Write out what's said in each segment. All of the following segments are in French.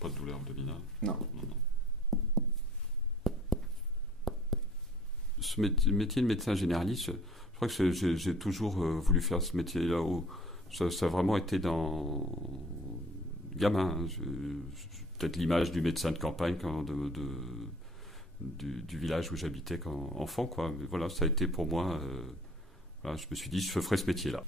Pas de douleur abdominale? Non. Non, non. Ce métier de médecin généraliste, je crois que j'ai toujours voulu faire ce métier-là. Ça a vraiment été dans gamin. Hein. Peut-être l'image du médecin de campagne du village où j'habitais quand enfant, quoi. Mais voilà, ça a été pour moi. Voilà, je me suis dit, je ferai ce métier-là.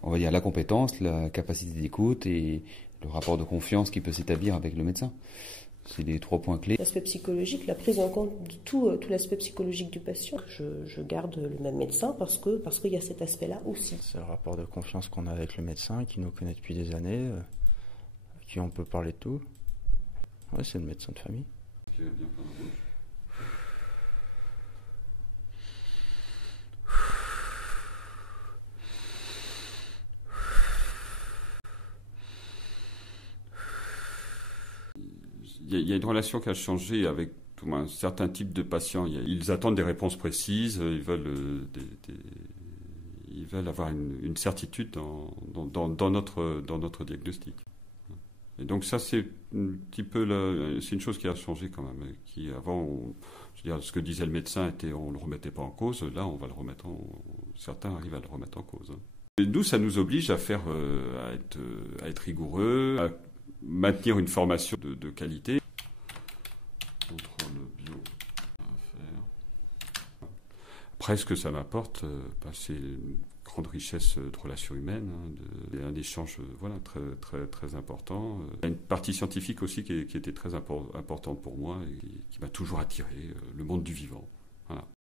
On va dire la compétence, la capacité d'écoute et le rapport de confiance qui peut s'établir avec le médecin. C'est les 3 points clés. L'aspect psychologique, la prise en compte de tout l'aspect psychologique du patient. Je garde le même médecin parce qu'il y a cet aspect-là aussi. C'est le rapport de confiance qu'on a avec le médecin qui nous connaît depuis des années, à qui on peut parler de tout. Ouais, c'est le médecin de famille. Il y a une relation qui a changé avec un certain type de patients. Ils attendent des réponses précises, ils veulent avoir une certitude dans notre diagnostic. Et donc ça, c'est un petit peu c'est une chose qui a changé quand même. Qui avant, je veux dire, ce que disait le médecin on le remettait pas en cause. Là, on va le remettre certains arrivent à le remettre en cause. Et nous, ça nous oblige à faire, à être rigoureux, à maintenir une formation de qualité. Contrôle bio à faire. Après, ce que ça m'apporte, c'est une grande richesse de relations humaines, un échange très, très, très important. Une partie scientifique aussi qui était très importante pour moi et qui m'a toujours attiré, le monde du vivant.